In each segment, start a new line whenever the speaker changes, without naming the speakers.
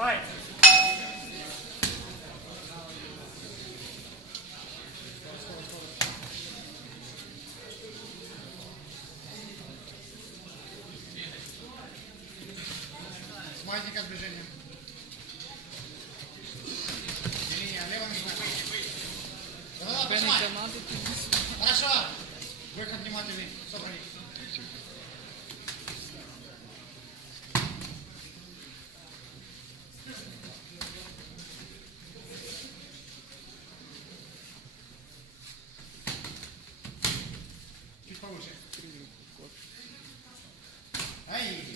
Файт.
С маятника движения. Линия, левая нога. Голова поднимай. Хорошо. Выход внимательный. Собрали. Повыше. Ай.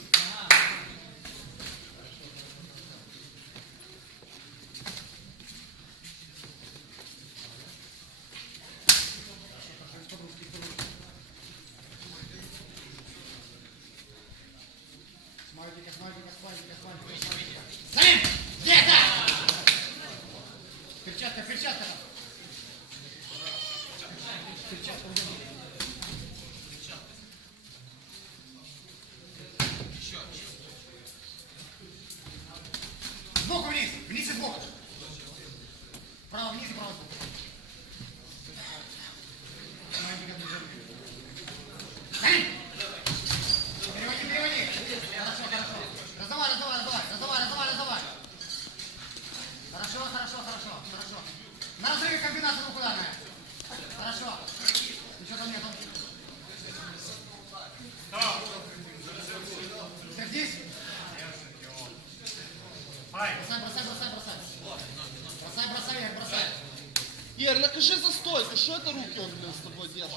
Смайлика, смайлика, смайлика, смайлика. Стоим! Где-то! Перчатка, перчатка. Перчатка уже. Сбоку Право вниз и право сбоку. Смайлика движение. Стоим! Переводи, переводи. Хорошо, хорошо. Раздавай, раздавай, раздавай, раздавай, раздавай, раздавай. Хорошо, хорошо, хорошо, хорошо. На разрыве комбинация двухударная. Хорошо. Ничего там нету. Садись.
Файт.
Бросай, бросай, бросай, бросай.
Ир, накажи за стойку, что это руки он, блин, с тобой держит?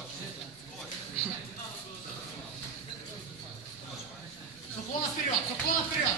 С уклона вперед, с уклона вперед.